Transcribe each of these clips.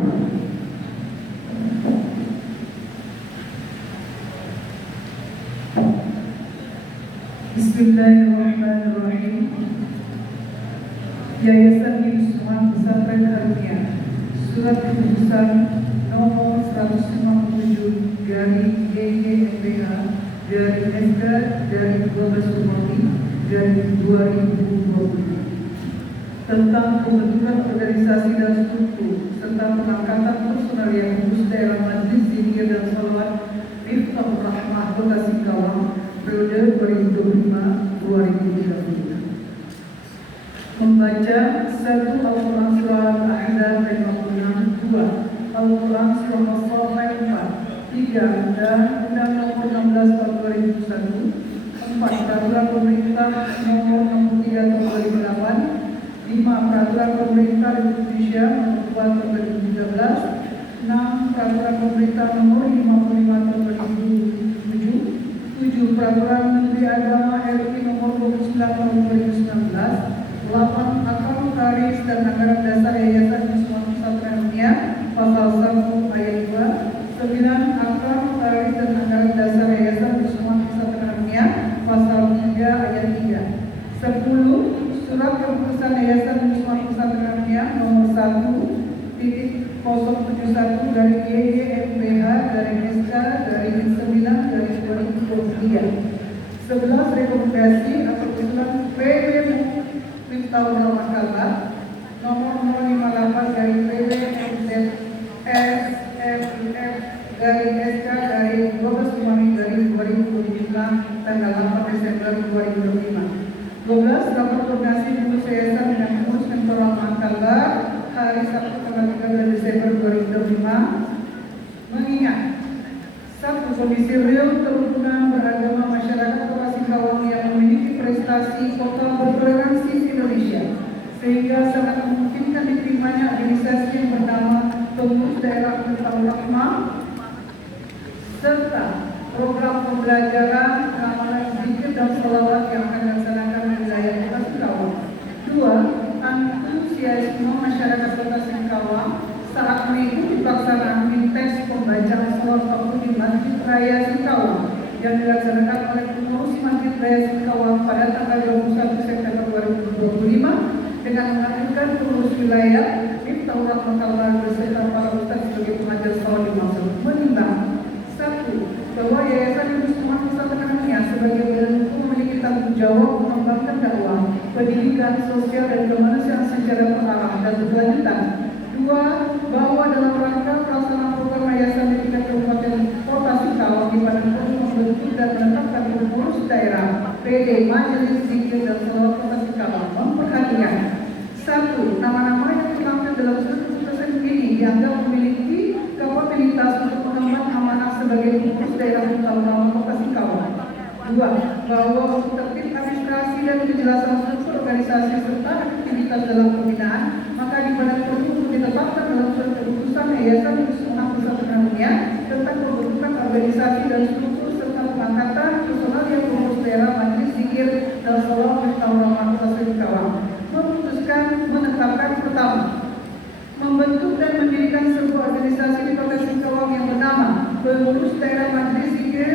Bismillahirrahmanirrahim. Yayasan Hizbut Pesantren Karunia, Surat Keputusan nomor 157 dari YYMPH dari SK dari 12 Februari dari 2020 tentang pembentukan organisasi dan struktur serta pengangkatan personal yang khusus daerah Majelis Zikir dan Salawat Miftahul Rahmah Kota Singkawang periode 2025-2030. Membaca 1 Al-Quran Surah Al-Ahzab 56, 2 Al-Quran Surah As-Saffat 4, 3 dan Undang Nomor 16 Tahun 2001, 4 Peraturan Pemerintah Nomor 63 Tahun 2008, 5 Peraturan Pemerintah Indonesia Nomor 2 Tahun 2013, 6 Peraturan Pemerintah Nomor 55 Tahun 2007, 7 Peraturan Menteri Agama RI Nomor 29 Tahun 2019, 8 Akal Taris dan Anggaran Dasar Yayasan Hizbut Pesantren Karunia Pasal 1 Ayat 2, 9 Akal Taris dan Anggaran Dasar Yayasan Hizbut Pesantren Karunia Pasal 3 Ayat 3, 10 Surat Keputusan Yayasan Hizbut Pesantren Karunia Nomor 1.071 dari YYMPH dari SK dari 9 dari 2023, 11 rekomendasi atau usulan PW Miftahul Rahmah nomor 058 dari PWMZS FUF dari SK dari 12 Februari dari 2025 tanggal 8 Desember 2025, 12 Rapor Koordinasi Pengurus Yayasan dengan Pengurus Mentor Rahmah hari Sabtu tanggal 13 Desember 2025 mengingat 1. Kondisi real kerukunan beragama masyarakat Kota Singkawang yang memiliki prestasi kota bertoleransi Indonesia sehingga sangat memungkinkan diterimanya organisasi yang bernama Pengurus Daerah Miftahul Rahmah serta program pembelajaran keamanan zikir dan salawat yang akan dilaksanakan di wilayah Kota Singkawang. 2. Antusiasme masyarakat Kota Singkawang saat mengikuti pelaksanaan mintes pembacaan salawat Fathul di Masjid Raya Singkawang yang dilaksanakan oleh pengurus Masjid Raya Singkawang pada tanggal 21 September 2025 dengan menghadirkan pengurus wilayah Miftahul Rahmah beserta para ustaz sebagai pengajar salawat dimaksud menimbang 1. Bahwa Yayasan Hizbut Pesantren Karunia sebagai badan hukum memiliki tanggung jawab mengembangkan dakwah, pendidikan, sosial dan kemanusiaan secara berarah dan berkelanjutan. 2. Bahwa dalam rangka pelaksanaan program Yayasan di tingkat Kabupaten Kota Singkawang di mana perlu membentuk dan menetapkan pengurus daerah PD Majelis Zikir dan Salawat Kota Singkawang memperhatikan 1. Nama-nama yang tercantum dalam surat keputusan ini dianggap memiliki kapabilitas untuk mengemban amanah sebagai pengurus daerah utama Kota Singkawang. 2. Bahwa untuk tertib administrasi dan kejelasan struktur organisasi serta aktivitas dalam pembinaan maka dimana perlu untuk ditetapkan dalam surat keputusan Yayasan Hizbut Pesantren Karunia tentang pembentukan organisasi dan struktur serta pengangkatan personal yang pengurus daerah Majelis Zikir dan Salawat Miftahul Rahmah Kota Singkawang memutuskan menetapkan pertama membentuk dan mendirikan sebuah organisasi di Kota Singkawang yang bernama Pengurus Daerah Majelis Zikir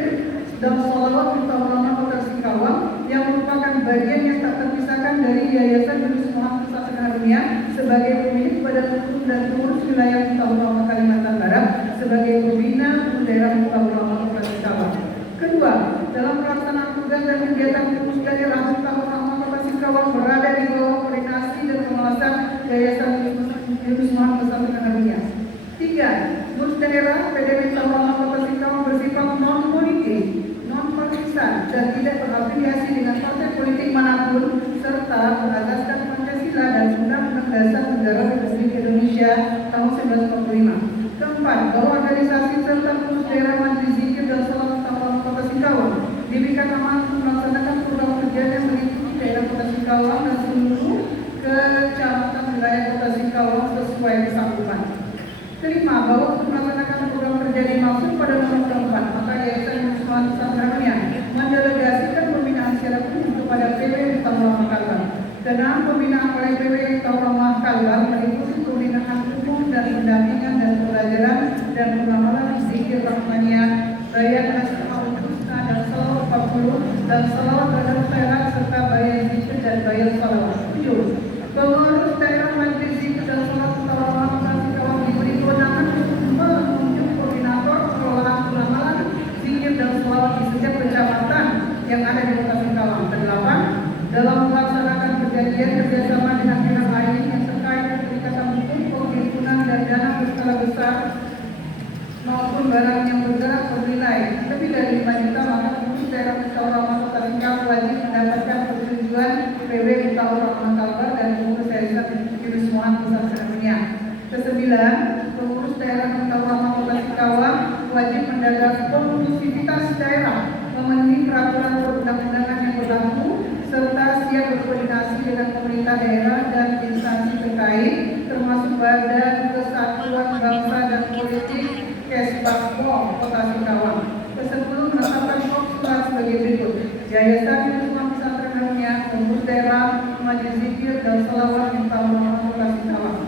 dan Salawat Miftahul Rahmah Kota Singkawang yang merupakan bagian yang tak terpisahkan dari Yayasan Hizbut Pesantren Karunia sebagai pemilik badan hukum dan pengurus wilayah Miftahul Rahmah Kalimantan Barat sebagai pembina daerah Miftahul Rahmah Kota Singkawang. Kedua, dalam pelaksanaan tugas dan kegiatan pengurus daerah Miftahul Rahmah Kota Singkawang berada di bawah koordinasi dan pengawasan Yayasan Hizbut Pesantren Karunia. 3. Pengurus daerah PD Miftahul Rahmah Kota Singkawang bersifat non-politik, non-partisan dan tidak berafiliasi dengan partai politik manapun serta berasaskan Pancasila dan Undang-Undang Dasar Negara Republik Indonesia tahun 1945. Keempat, bahwa organisasi serta pengurus daerah Majelis Zikir dan Salawat Kota Singkawang diberikan amanah untuk melaksanakan program kerja yang meliputi daerah Kota Singkawang dan seluruh kecamatan wilayah Kota Singkawang sesuai kesanggupan. Kelima, bahwa untuk melaksanakan program kerja dimaksud pada nomor keempat, maka Yayasan Hizbut Pesantren Karunia mendelegasikan pembinaan secara penuh kepada PW Miftahul Rahmah. Keenam, pembinaan oleh PW Miftahul Rahmah meliputi pembinaan umum dan pendampingan dan pembelajaran dan pengamalan zikir rahmaniyah, bayat asmaul husna dan salawat 40 dan salawat terhadap khairat serta bayat zikir dan bayat salawat. 7. Pengurus daerah majelis zikir dan salawat utama Bekasi Kawang diberi kewenangan untuk menunjuk koordinator pengelolaan pengamalan zikir dan salawat di setiap kecamatan yang ada di Bekasi Kawang. 8. Dalam melaksanakan perjanjian kerjasama dengan pihak lain yang terkait keterikatan hukum, penghimpunan dan dana berskala besar maupun barang yang bergerak bernilai lebih dari 5 juta, maka pengurus daerah musyawarah Kota Singkawang wajib mendapatkan persetujuan PW Musyawarah Kalbar dan pengurus yayasan kerusuhan pusat seremonial. 9. Pengurus daerah musyawarah Kota Singkawang wajib menjaga kondusivitas daerah, memenuhi peraturan perundang-undangan yang berlaku, serta siap berkoordinasi dengan pemerintah daerah dan instansi terkait, termasuk Badan Kesatuan Bangsa dan Politik Kesbangpol Kota Singkawang. 10. Menetapkan konsulat sebagai berikut: Yayasan Kerusuhan Pesantren Alumni, pengurus daerah, majelis zikir dan salawat Musyawarah Kota Singkawang.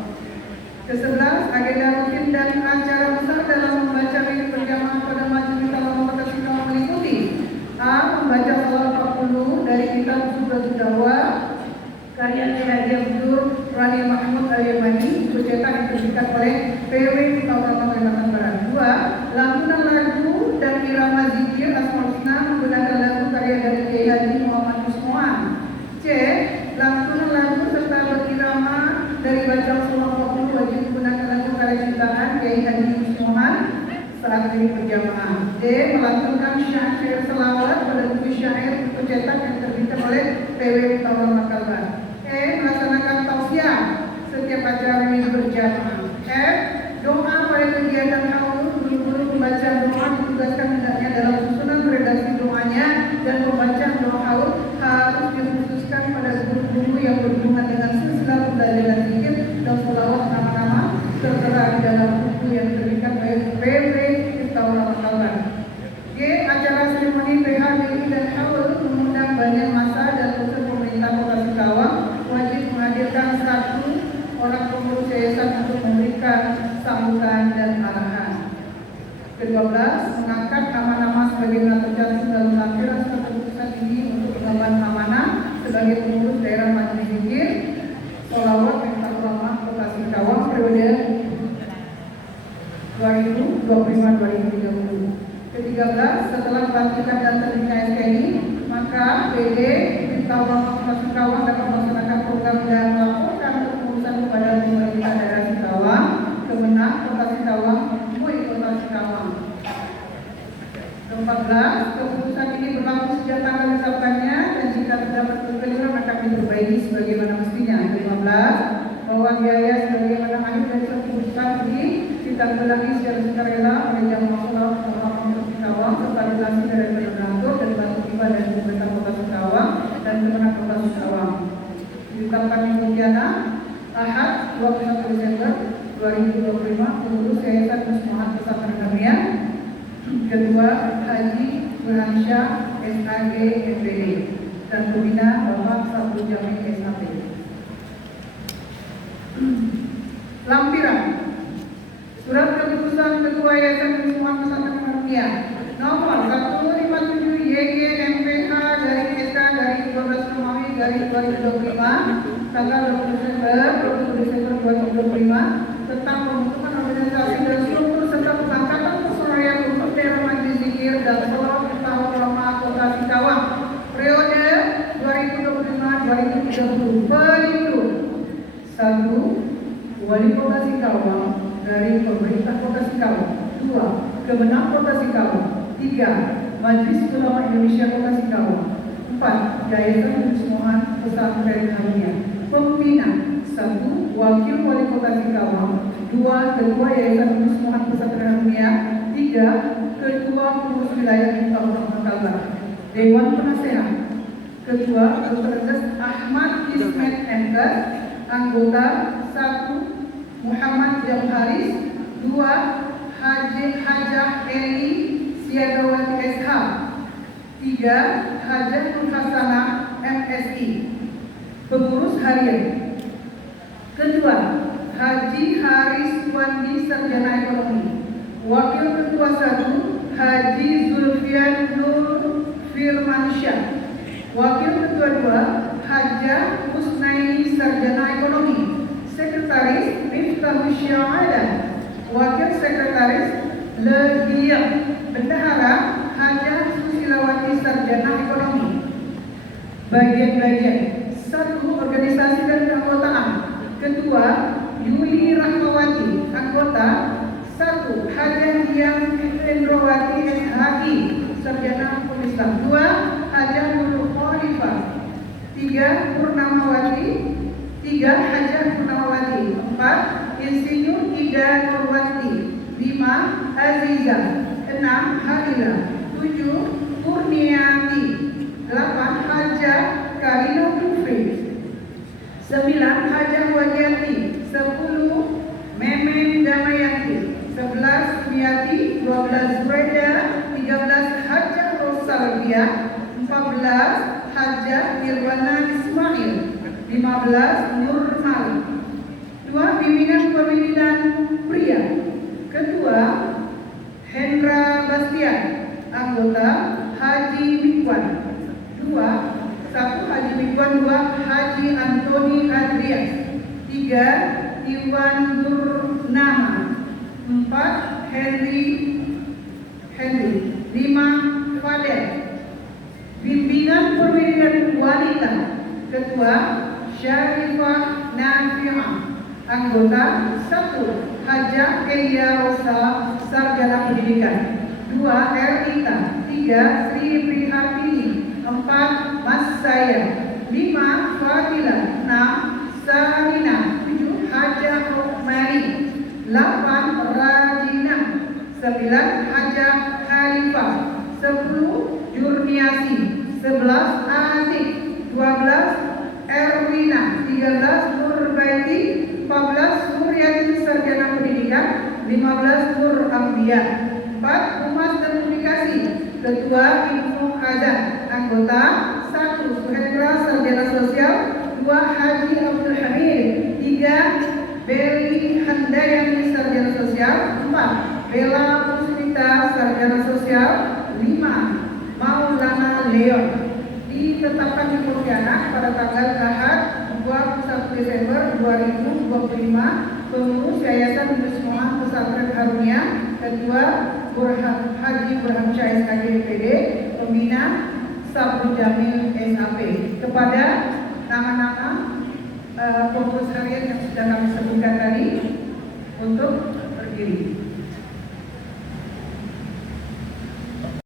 11. Agenda rutin dan acara besar dalam membaca wirid berjamaah pada majelis Musyawarah Kota Singkawang meliputi: A. Membaca salawat 40 dari kitab Suratul Dakwah karya Haji Abdul Rahim Mahmud Al-Yamani, cetak yang terbitan oleh PW Musyawarah Kalimantan Barat. 2. Lantunan lagu dan irama zikir Asmaul Husna menggunakan lagu karya dari Kiai Haji Muhammad Usman. C. Lantunan lagu serta berirama dari bacaan salawat 40 wajib menggunakan lagu karya ciptaan Kiai Haji Usman saat wirid berjamaah. D. Melantunkan syair selawat pada buku syair buku cetak yang terbitan oleh PW Musyawarah Kalbar. E. Melaksanakan tausiah setiap acara wirid berjamaah. F. Doa pada kegiatan haul, guru-guru pembaca doa ditugaskan hendaknya dalam susunan redaksi doanya, dan pembacaan doa haul harus dikhususkan pada guru-guru yang berhubungan dengan silsilah pembelajaran zikir dan salawat nama-nama tertera di dalam buku yang terbitkan oleh PW Musyawarah Kalbar. G. Acara seremoni PHBI dan haul mengundang banyak massa dan unsur pemerintah Kota Singkawang, wajib menghadirkan 1 orang pengurus yayasan untuk memberikan sambutan dan arahan. Ke-12. Mengangkat nama-nama sebagaimana tercantum dalam lampiran surat keputusan ini untuk pengemban amanah sebagai pengurus daerah majelis zikir salawat Miftah Ulama Kota Singkawang periode 2025-2030. Ke-13. Setelah pelantikan dan terbitnya SK ini, maka PD Miftah Ulama Kota Singkawang dapat melaksanakan program dan melaporkan keputusan kepada pemerintah daerah Singkawang, Kemenang Kota Singkawang, MUI Kota Singkawang. Ke-14. Keputusan ini berlaku sejak tanggal ditetapkannya dan jika terdapat kekeliruan akan diperbaiki sebagaimana mestinya. Ke-15. Bahwa biaya sebagaimana akhir dari keputusan ini ditanggulangi secara sukarela oleh jamaah salawat Kota Singkawang serta donasi dari Pemprov dan bantu hibah dari pemerintah Kota Singkawang dan Kemenang Kota Singkawang. Ditetapkan demikian Ahad 21 Desember 2025 pengurus Yayasan Musyawarah Pesantren Alumni, Ketua Haji Burhansyah SAG MPD dan pembina Bapak Sabtu Jamil SAP. Lampiran Surat Keputusan Ketua Yayasan Musyawarah Pesantren Alumni nomor 157 YGMPH dari SK dari 12 Romawi dari 2025 tanggal 20 Desember 2025 tentang pembentukan organisasi dan struktur serta pengangkatan personalian untuk daerah majelis zikir dan salawat Miftah Ulama Kota Singkawang periode 2025-2030. Pelindung 1. Wali Kota Singkawang dari pemerintah Kota Singkawang. 2. Kemenang Kota Singkawang. 3. Majelis Ulama Indonesia Kota Singkawang. 4. Yayasan Musyawarah Pesantren Alumni. Pembina 1. Wakil Wali Kota Singkawang. 2. Ketua Yayasan Musyawarah Pesantren Alumni. 3. Ketua Pengurus Wilayah Musyawarah Kalbar. Dewan Penasehat Ketua Dr. Ahmad Ismet MKes. Anggota 1. Muhammad Jamharis. 2. Hajah Eli Siagawati SH. 3. Hajah Nur Hasanah MSI. Pengurus harian Ketua Haji Haris Wandi, Sarjana Ekonomi. Wakil Ketua 1, Haji Zulfian Nur Firmansyah. Wakil Ketua 2, Hajah Husnaini, Sarjana Ekonomi. Sekretaris Miftahul Syahada. Wakil Sekretaris Legia. Bendahara Hajah Susilawati, Sarjana Ekonomi. Bagian-bagian. 1. Organisasi dan keanggotaan. Ketua Yuli Rahmawati. Anggota 1. Hajah Dian Endrowati SHI, Sarjana Hukum Islam. 2. Hajah Nurul Khalifah. 3. Purnamawati. 3. Hajah Purnamawati. 4. Insinyur Ida Nurwati. 5. Aziza. 6. Halila. 7. Purniati. 8. Hajah Karina Kufri. 9. Hajah Wadiati. 10. Memen Damayanti. 11 Sumiati. 12 Zureda. 13 Hajah Rosalvia. 14 Hajah Irwana Ismail. 15 Nurmal. 2. Bimbingan Pemilihan Pria. Ketua Hendra Bastian. Anggota Haji Mikwan. 1. Haji Mikwan. 2. Haji Antoni Adrias. 3. Iwan Nurnama. 4. Henry. 5. Fadel. Bimbingan Pemilihan Wanita. Ketua Syarifah Nafi'ah. Anggota 1. Hajah Elia Rosa, Sarjana Pendidikan. 2. Erlita. 3. Sri Prihatini. 4. Mas Saya. 5. Fadila. 6. Sarina. 7. Hajah Rokmari. 8. Rajina. 9. Hajah Khalifah. 10. Jurniasi. 11. Azik. 12. Erwina. 13. Nurbaiti. 14. Suryati, Sarjana Pendidikan. 15. Nur Ambia. 4. Humas dan Komunikasi. Ketua Ibnu Azan. Anggota 1. Suhendra, Sarjana Sosial. 2. Haji Abdul Hamid. 3. Beli Handayani, Sarjana Sosial. 4. Bella Puspita, Sarjana Sosial. 5. Maulana Leon. Ditetapkan di Pontianak pada tanggal Ahad 21 Desember 2025. Pengurus Yayasan Bismillah Pesantren Harunia. Ketua Haji Burhan Syah SKG DPD. Pembina Sabtu Jamil SAP. Kepada nama-nama pengurus harian yang sudah kami sebutkan tadi untuk berdiri.